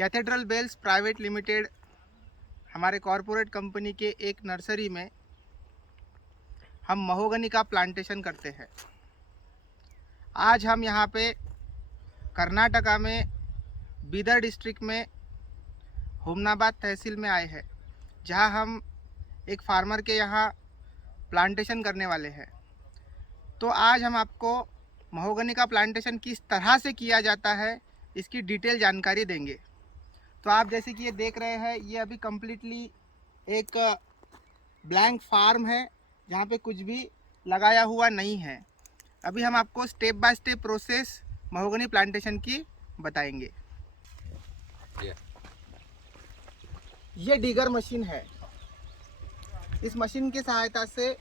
Cathedral bells private limited हमारे corporate company के एक नर्सरी में हम महोगनी का प्लांटेशन करते हैं। आज हम यहाँ पे कर्नाटका में बीदर डिस्ट्रिक्ट में हुमनाबाद तहसील में आए हैं, जहाँ हम एक फार्मर के यहाँ प्लांटेशन करने वाले हैं। तो आज हम आपको महोगनी का प्लांटेशन किस तरह से किया जाता है इसकी डिटेल जानकारी देंगे। तो आप जैसे कि ये देख रहे हैं, ये अभी कम्प्लीटली एक ब्लैंक फार्म है जहाँ पे कुछ भी लगाया हुआ नहीं है। अभी हम आपको step by step process mahogany plantation की बताएंगे। ये डिगर मशीन है। इस मशीन की सहायता से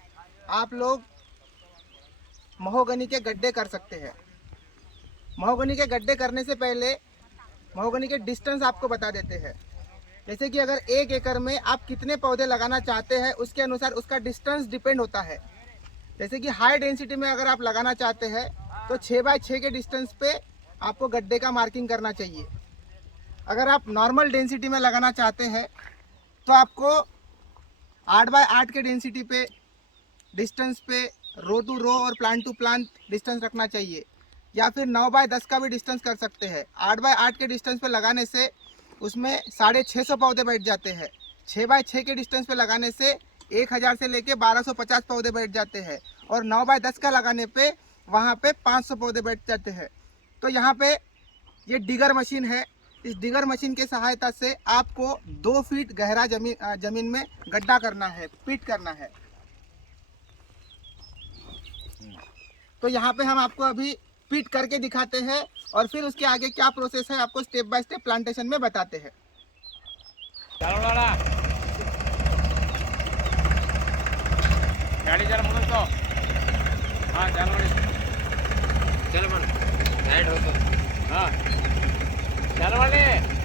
आप लोग महोगनी के गड्ढे कर सकते हैं। महोगनी के गड्ढे करने से पहले महोगनी के डिस्टेंस आपको बता देते हैं। जैसे कि अगर 1 एकड़ में आप कितने पौधे लगाना चाहते हैं उसके अनुसार उसका डिस्टेंस डिपेंड होता है। जैसे कि हाई डेंसिटी में अगर आप लगाना चाहते हैं तो 6 बाय 6 के डिस्टेंस पे आपको गड्ढे का मार्किंग करना चाहिए। अगर आप नॉर्मल डेंसिटी में लगाना चाहते हैं तो आपको 8 बाय 8 के डेंसिटी पे डिस्टेंस पे रो टू रो और प्लांट टू प्लांट डिस्टेंस रखना चाहिए, या फिर 9 बाय 10 का भी डिस्टेंस कर सकते हैं। 8 बाय 8 के डिस्टेंस पे लगाने से उसमें 650 पौधे बैठ जाते हैं। 6 बाय 6 के डिस्टेंस पे लगाने से 1000 से लेके 1250 पौधे बैठ जाते हैं, और 9 बाय 10 का लगाने पे वहाँ पे 500 पौधे बैठ जाते हैं। तो यहाँ पे ये डिगर मशीन है। इस डिगर मशीन की सहायता से आपको 2 फीट गहरा जमीन में गड्ढा करना है, पिट करना है। तो यहाँ पे हम आपको अभी पिट करके दिखाते हैं और फिर उसके आगे क्या प्रोसेस है आपको स्टेप बाय स्टेप प्लांटेशन में बताते हैं। गाड़ी जरा मुझे तो हाँ चलो मन राइट हो तो हाँ चलो वाले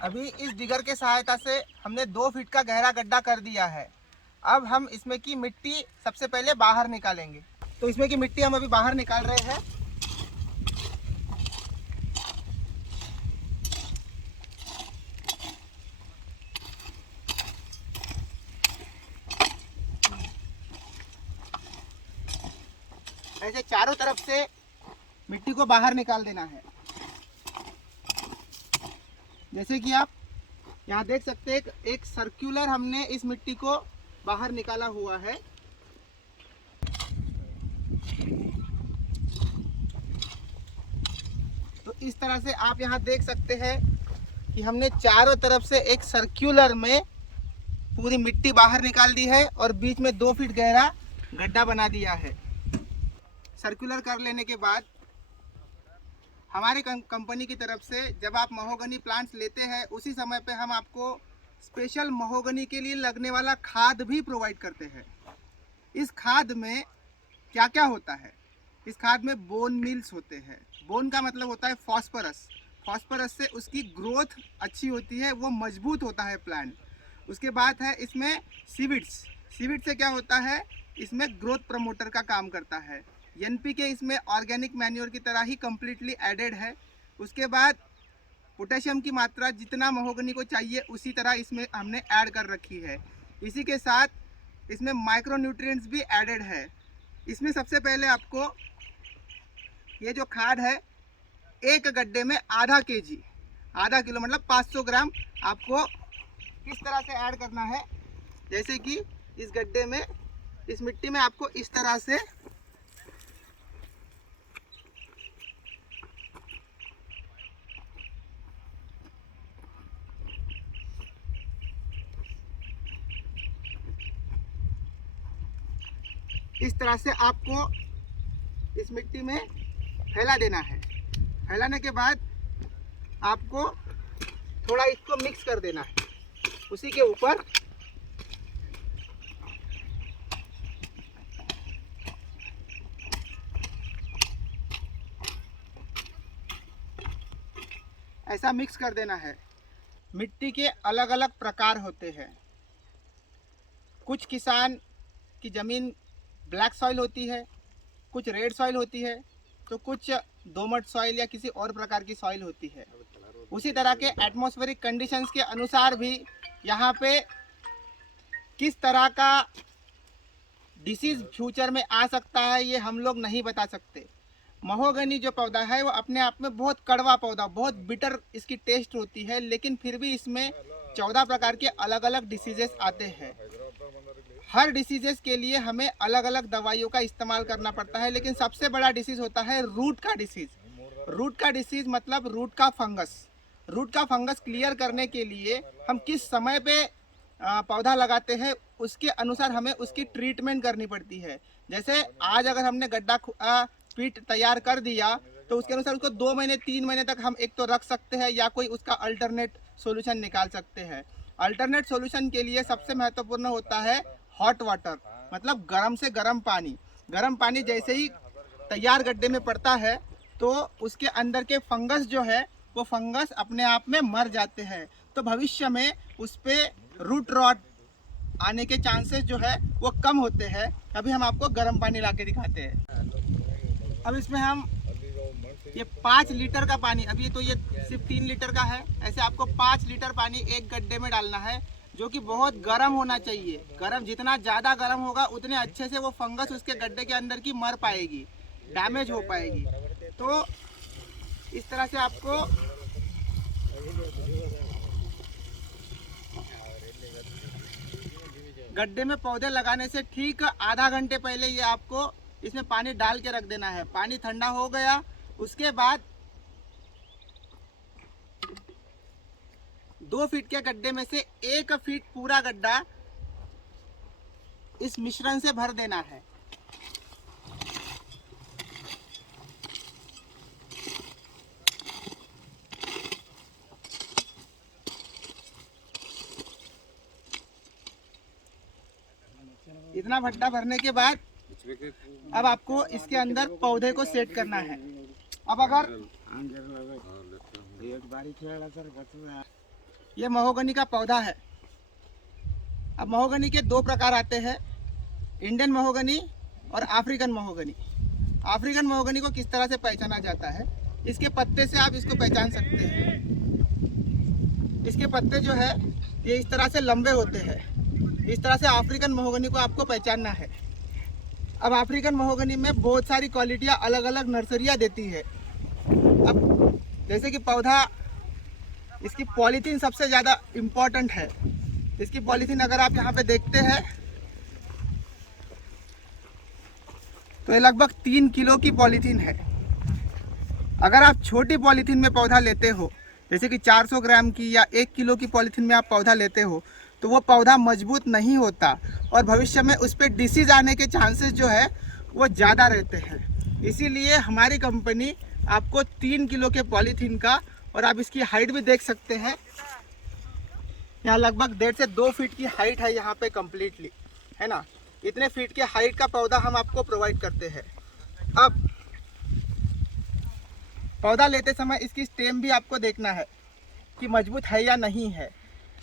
अभी इस डिगर के सहायता से हमने 2 फीट का गहरा गड्ढा कर दिया है। अब हम इसमें की मिट्टी सबसे पहले बाहर निकालेंगे। तो इसमें की मिट्टी हम अभी बाहर निकाल रहे हैं। ऐसे चारों तरफ से मिट्टी को बाहर निकाल देना है। जैसे कि आप यहाँ देख सकते हैं, एक सर्कुलर हमने इस मिट्टी को बाहर निकाला हुआ है। तो इस तरह से आप यहाँ देख सकते हैं कि हमने चारों तरफ से एक सर्कुलर में पूरी मिट्टी बाहर निकाल दी है और बीच में 2 फीट गहरा गड्ढा बना दिया है। सर्कुलर कर लेने के बाद हमारी कंपनी की तरफ से जब आप महोगनी प्लांट्स लेते हैं उसी समय पे हम आपको स्पेशल महोगनी के लिए लगने वाला खाद भी प्रोवाइड करते हैं। इस खाद में क्या क्या होता है? इस खाद में बोन मिल्स होते हैं। बोन का मतलब होता है फॉस्फोरस। फॉस्फोरस से उसकी ग्रोथ अच्छी होती है, वो मजबूत होता है प्लांट। उसके बाद है इसमें सीविड्स। सीविड से क्या होता है? इसमें ग्रोथ प्रमोटर का काम करता है। एनपीके इसमें ऑर्गेनिक मैन्योर की तरह ही कम्प्लीटली एडेड है। उसके बाद पोटेशियम की मात्रा जितना महोगनी को चाहिए उसी तरह इसमें हमने ऐड कर रखी है। इसी के साथ इसमें माइक्रो न्यूट्रिएंट्स भी एडेड है। इसमें सबसे पहले आपको ये जो खाद है, एक गड्ढे में आधा किलो मतलब 500 ग्राम आपको किस तरह से ऐड करना है। जैसे कि इस गड्ढे में, इस मिट्टी में आपको इस तरह से आपको इस मिट्टी में फैला देना है। फैलाने के बाद आपको थोड़ा इसको मिक्स कर देना है। उसी के ऊपर ऐसा मिक्स कर देना है। मिट्टी के अलग अलग प्रकार होते हैं। कुछ किसान की ज़मीन ब्लैक सॉइल होती है, कुछ रेड सॉइल होती है, तो कुछ दोमट सॉइल या किसी और प्रकार की सॉइल होती है। उसी तरह के एटमॉस्फेरिक कंडीशंस के अनुसार भी यहाँ पे किस तरह का डिसीज़ फ्यूचर में आ सकता है ये हम लोग नहीं बता सकते। महोगनी जो पौधा है वो अपने आप में बहुत कड़वा पौधा, बहुत बिटर इसकी टेस्ट होती है, लेकिन फिर भी इसमें 14 प्रकार के अलग अलग डिसीजेस आते हैं। हर डिसीजेस के लिए हमें अलग अलग दवाइयों का इस्तेमाल करना पड़ता है, लेकिन सबसे बड़ा डिसीज़ होता है रूट का डिसीज़। रूट का डिसीज़ मतलब रूट का फंगस। रूट का फंगस क्लियर करने के लिए हम किस समय पे पौधा लगाते हैं उसके अनुसार हमें उसकी ट्रीटमेंट करनी पड़ती है। जैसे आज अगर हमने गड्ढा पीट तैयार कर दिया तो उसके अनुसार उसको 2 महीने 3 महीने तक हम एक तो रख सकते हैं या कोई उसका अल्टरनेट सॉल्यूशन निकाल सकते हैं। अल्टरनेट सॉल्यूशन के लिए सबसे महत्वपूर्ण होता है हॉट वाटर, मतलब गर्म से गर्म पानी। गर्म पानी जैसे ही तैयार गड्ढे में पड़ता है तो उसके अंदर के फंगस जो है वो फंगस अपने आप में मर जाते हैं। तो भविष्य में उस पर रूट रॉट आने के चांसेस जो है वो कम होते हैं। अभी हम आपको गर्म पानी ला के दिखाते हैं। अब इसमें हम ये 5 लीटर का पानी, अभी तो ये सिर्फ 3 लीटर का है, ऐसे आपको 5 लीटर पानी एक गड्ढे में डालना है, जो कि बहुत गर्म होना चाहिए। गर्म जितना ज़्यादा गर्म होगा उतने अच्छे से वो फंगस उसके गड्ढे के अंदर की मर पाएगी, डैमेज हो पाएगी। तो इस तरह से आपको गड्ढे में पौधे लगाने से ठीक आधा घंटे पहले ये आपको इसमें पानी डाल के रख देना है। पानी ठंडा हो गया, उसके बाद 2 फीट के गड्ढे में से 1 फीट पूरा गड्ढा इस मिश्रण से भर देना है। इतना भट्टा भरने के बाद अब आपको इसके अंदर पौधे को सेट करना है। अब अगर ये महोगनी का पौधा है। अब महोगनी के 2 प्रकार आते हैं, इंडियन महोगनी और अफ्रीकन महोगनी। अफ्रीकन महोगनी को किस तरह से पहचाना जाता है, इसके पत्ते से आप इसको पहचान सकते हैं। इसके पत्ते जो है ये इस तरह से लंबे होते हैं। इस तरह से अफ्रीकन महोगनी को आपको पहचानना है। अब अफ्रीकन महोगनी में बहुत सारी क्वालिटियाँ अलग अलग नर्सरियाँ देती है। अब जैसे कि पौधा, इसकी पॉलीथीन सबसे ज़्यादा इम्पोर्टेंट है। इसकी पॉलीथीन अगर आप यहाँ पे देखते हैं तो ये लगभग 3 किलो की पॉलीथीन है। अगर आप छोटी पॉलीथीन में पौधा लेते हो, जैसे कि 400 ग्राम की या 1 किलो की पॉलीथीन में आप पौधा लेते हो, तो वो पौधा मजबूत नहीं होता और भविष्य में उस पर डिसीज़ आने के चांसेस जो है वो ज़्यादा रहते हैं। इसीलिए हमारी कंपनी आपको 3 किलो के पॉलीथीन का, और आप इसकी हाइट भी देख सकते हैं, यहाँ लगभग 1.5 से 2 फीट की हाइट है यहाँ पे कम्प्लीटली, है ना। इतने फीट के हाइट का पौधा हम आपको प्रोवाइड करते हैं। अब पौधा लेते समय इसकी स्टेम भी आपको देखना है कि मजबूत है या नहीं है।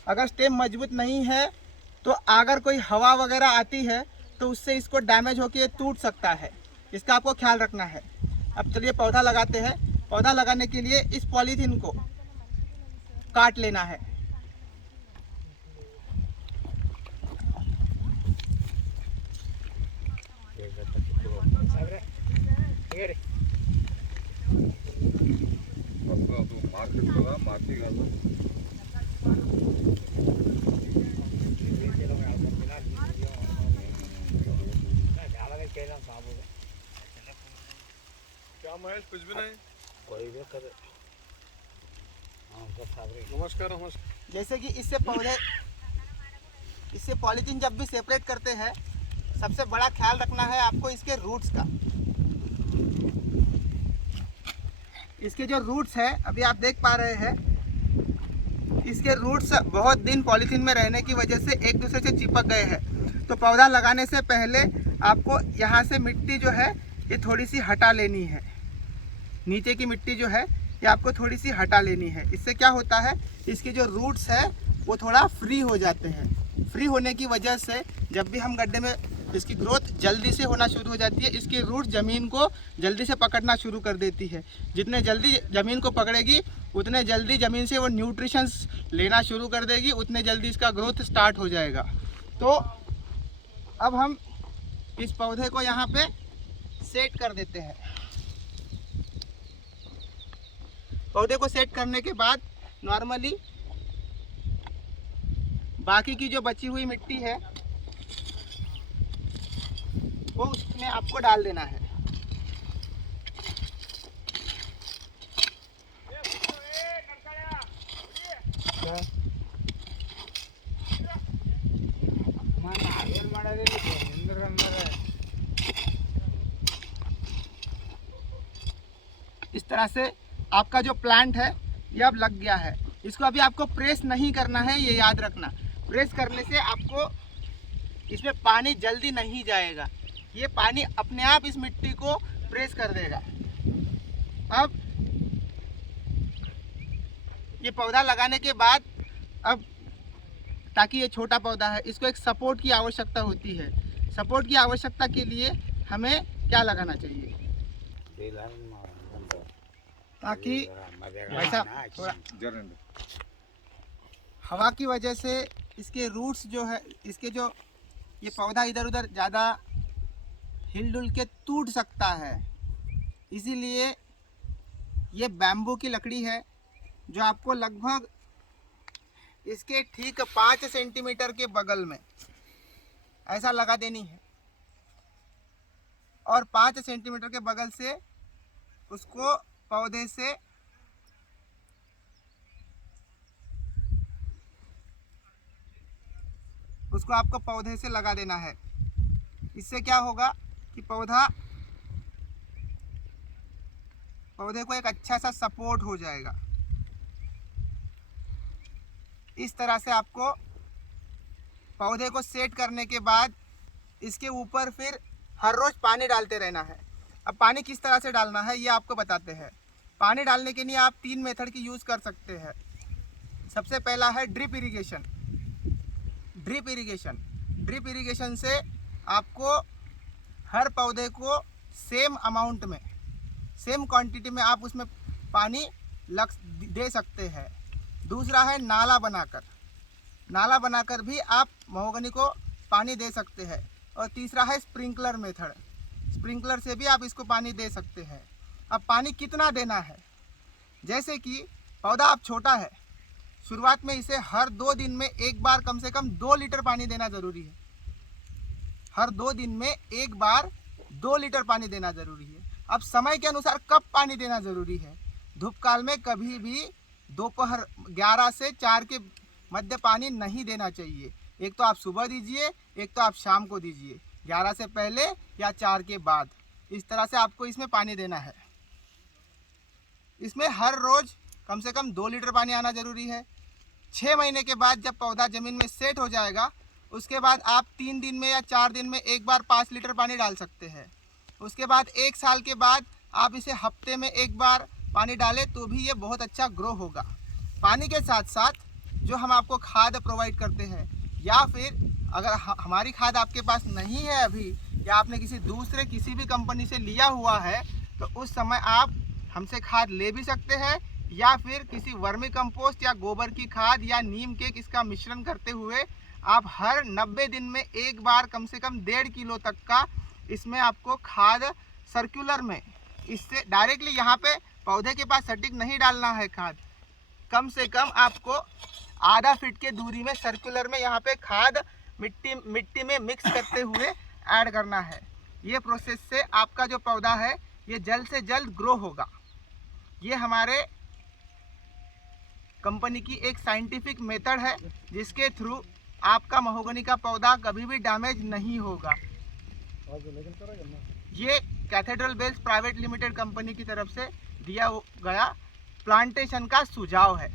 अगर स्टेम मजबूत नहीं है तो अगर कोई हवा वगैरह आती है तो उससे इसको डैमेज होकर टूट सकता है, इसका आपको ख्याल रखना है। अब चलिए पौधा लगाते हैं। पौधा लगाने के लिए इस पॉलीथीन को काट लेना है। क्या महेश, कुछ भी नहीं। कोई भी करे। नमस्कार नमस्कार। जैसे कि इससे पॉलीथीन जब भी सेपरेट करते हैं, सबसे बड़ा ख्याल रखना है आपको इसके रूट्स का। इसके जो रूट्स है अभी आप देख पा रहे हैं, इसके रूट्स बहुत दिन पॉलीथीन में रहने की वजह से एक दूसरे से चिपक गए हैं। तो पौधा लगाने से पहले आपको यहाँ से मिट्टी जो है ये थोड़ी सी हटा लेनी है। नीचे की मिट्टी जो है ये आपको थोड़ी सी हटा लेनी है। इससे क्या होता है, इसके जो रूट्स है वो थोड़ा फ्री हो जाते हैं। फ्री होने की वजह से जब भी हम गड्ढे में इसकी ग्रोथ जल्दी से होना शुरू हो जाती है। इसकी रूट ज़मीन को जल्दी से पकड़ना शुरू कर देती है। जितने जल्दी ज़मीन को पकड़ेगी उतने जल्दी ज़मीन से वो न्यूट्रिशंस लेना शुरू कर देगी, उतने जल्दी इसका ग्रोथ स्टार्ट हो जाएगा। तो अब हम इस पौधे को यहाँ पे सेट कर देते हैं। पौधे को सेट करने के बाद नॉर्मली बाकी की जो बची हुई मिट्टी है वो उसमें आपको डाल देना है। इस तरह से आपका जो प्लांट है ये अब लग गया है। इसको अभी आपको प्रेस नहीं करना है, ये याद रखना। प्रेस करने से आपको इसमें पानी जल्दी नहीं जाएगा। ये पानी अपने आप इस मिट्टी को प्रेस कर देगा। अब ये पौधा लगाने के बाद अब ताकि ये छोटा पौधा है, इसको एक सपोर्ट की आवश्यकता होती है। सपोर्ट की आवश्यकता के लिए हमें क्या लगाना चाहिए, ताकि ऐसा थोड़ा हवा की वजह से इसके रूट्स जो है, इसके जो ये पौधा इधर उधर ज़्यादा हिल डुल के टूट सकता है। इसीलिए ये बैम्बू की लकड़ी है जो आपको लगभग इसके ठीक 5 सेंटीमीटर के बगल में ऐसा लगा देनी है और 5 सेंटीमीटर के बगल से उसको पौधे से आपको पौधे से लगा देना है। इससे क्या होगा कि पौधे को एक अच्छा सा सपोर्ट हो जाएगा। इस तरह से आपको पौधे को सेट करने के बाद इसके ऊपर फिर हर रोज पानी डालते रहना है। अब पानी किस तरह से डालना है ये आपको बताते हैं। पानी डालने के लिए आप 3 मेथड की यूज़ कर सकते हैं। सबसे पहला है ड्रिप इरिगेशन। ड्रिप इरिगेशन से आपको हर पौधे को सेम अमाउंट में, सेम क्वांटिटी में आप उसमें पानी दे सकते हैं। दूसरा है नाला बनाकर भी आप महोगनी को पानी दे सकते हैं। और तीसरा है स्प्रिंकलर मेथड। स्प्रिंकलर से भी आप इसको पानी दे सकते हैं। अब पानी कितना देना है, जैसे कि पौधा अब छोटा है, शुरुआत में इसे हर 2 दिन में एक बार कम से कम 2 लीटर पानी देना ज़रूरी है। हर 2 दिन में एक बार 2 लीटर पानी देना ज़रूरी है। अब समय के अनुसार कब पानी देना ज़रूरी है, धूप काल में कभी भी दोपहर 11 से 4 के मध्य पानी नहीं देना चाहिए। एक तो आप सुबह दीजिए, एक तो आप शाम को दीजिए, 11 से पहले या 4 के बाद। इस तरह से आपको इसमें पानी देना है। इसमें हर रोज़ कम से कम 2 लीटर पानी आना ज़रूरी है। 6 महीने के बाद जब पौधा ज़मीन में सेट हो जाएगा, उसके बाद आप 3 दिन में या 4 दिन में एक बार 5 लीटर पानी डाल सकते हैं। उसके बाद 1 साल के बाद आप इसे हफ्ते में एक बार पानी डालें तो भी ये बहुत अच्छा ग्रो होगा। पानी के साथ साथ जो हम आपको खाद प्रोवाइड करते हैं, या फिर अगर हमारी खाद आपके पास नहीं है अभी, या आपने किसी भी कंपनी से लिया हुआ है, तो उस समय आप हमसे खाद ले भी सकते हैं, या फिर किसी वर्मी कंपोस्ट या गोबर की खाद या नीम केक इसका मिश्रण करते हुए आप हर 90 दिन में एक बार कम से कम 1.5 किलो तक का इसमें आपको खाद सर्कुलर में, इससे डायरेक्टली यहाँ पे पौधे के पास सटीक नहीं डालना है खाद। कम से कम आपको आधा फीट के दूरी में सर्कुलर में यहाँ पे खाद मिट्टी में मिक्स करते हुए ऐड करना है। ये प्रोसेस से आपका जो पौधा है ये जल्द से जल्द ग्रो होगा। ये हमारे कंपनी की एक साइंटिफिक मेथड है जिसके थ्रू आपका महोगनी का पौधा कभी भी डैमेज नहीं होगा। ये cathedral bells private limited company की तरफ से दिया गया प्लांटेशन का सुझाव है।